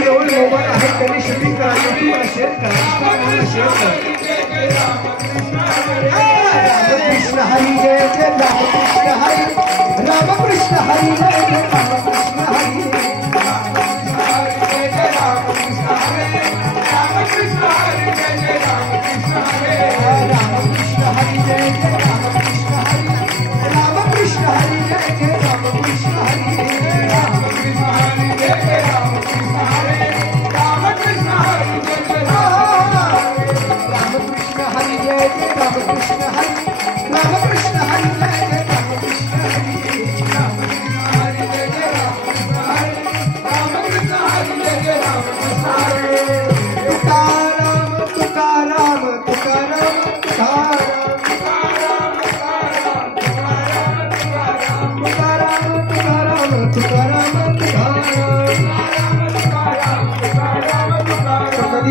जवळ मोबाईल आहे त्यांनी शूटिंग करा, युट्यूबला शेअर करा, इंस्टाग्रामला शेअर करा. रामकृष्ण हरी जय जय रामकृष्ण हरी, रामकृष्ण हरी जय जय रामकृष्ण हरी, रामकृष्ण हरी जय जय रामकृष्ण हरी, रामकृष्ण हरी जय जय रामकृष्ण हरी, रामकृष्ण हरी जय जय रामकृष्ण हरी, रामकृष्ण हरी जय जय रामकृष्ण हरी, रामकृष्ण हरी जय जय रामकृष्ण हरी, रामकृष्ण हरी जय जय रामकृष्ण हरी जय जय रामकृष्ण हरी, रामकृष्ण हरी जय जय रामकृष्ण हरी, रामकृष्ण हरी जय जय रामकृष्ण हरी, रामकृष्ण हरी जय जय रामकृष्ण हरी. तुकाराम तुकाराम तुकाराम तुकाराम तुकाराम तुकाराम तुकाराम तुकाराम.